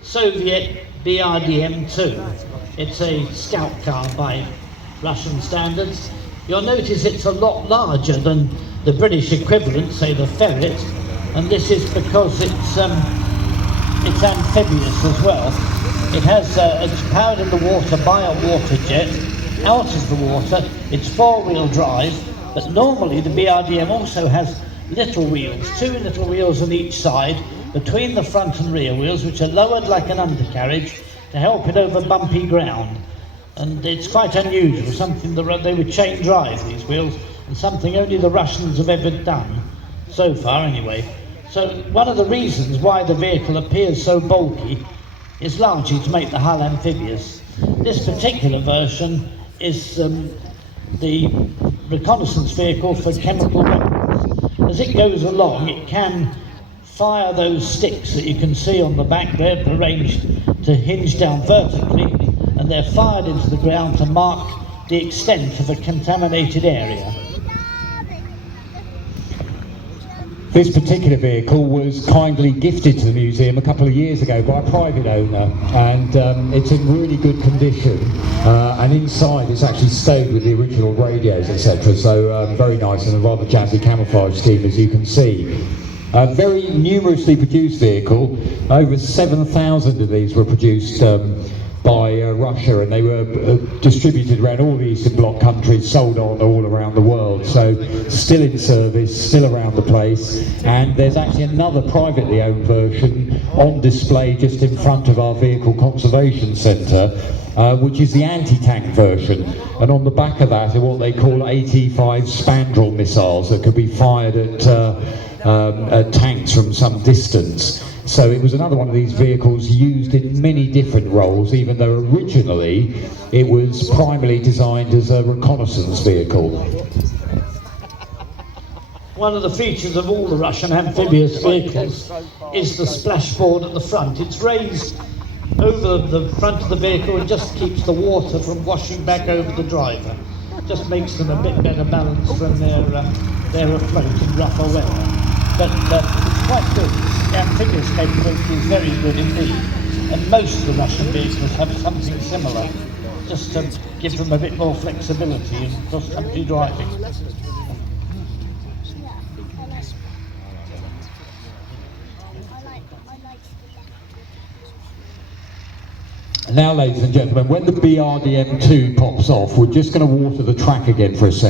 Soviet BRDM-2. It's a scout car by Russian standards. You'll notice it's a lot larger than the British equivalent, say the Ferret, and this is because it's amphibious as well. It has it's powered in the water by a water jet. Out of the water, it's four-wheel drive, but normally the BRDM also has little wheels, two little wheels on each side, between the front and rear wheels, which are lowered like an undercarriage to help it over bumpy ground. And it's quite unusual, something that they would chain drive, these wheels, and something only the Russians have ever done, so far anyway. So one of the reasons why the vehicle appears so bulky is largely to make the hull amphibious. This particular version is the reconnaissance vehicle for chemical weapons. As it goes along, it can fire those sticks that you can see on the back there, arranged to hinge down vertically, and they're fired into the ground to mark the extent of a contaminated area. This particular vehicle was kindly gifted to the museum a couple of years ago by a private owner, and it's in really good condition, and inside it's actually stowed with the original radios, etc. So very nice, and a rather jazzy camouflage scheme, as you can see. A very numerously produced vehicle. Over 7,000 of these were produced by Russia, and they were distributed around all the Eastern Bloc countries, sold on all around the world. So still in service, still around the place. And there's actually another privately owned version on display just in front of our Vehicle Conservation Centre, which is the anti-tank version. And on the back of that are what they call AT-5 spandrel missiles that could be fired at tanks from some distance. So it was another one of these vehicles used in many different roles, even though originally it was primarily designed as a reconnaissance vehicle. One of the features of all the Russian amphibious vehicles is the splashboard at the front. It's raised over the front of the vehicle and just keeps the water from washing back over the driver. Just makes them a bit better balanced when they're afloat in rougher weather. But it's quite good. The amphibious capability is very good indeed. And most of the Russian vehicles have something similar, just to give them a bit more flexibility in cross-country driving. Now, ladies and gentlemen, when the BRDM2 pops off, we're just going to water the track again for a second.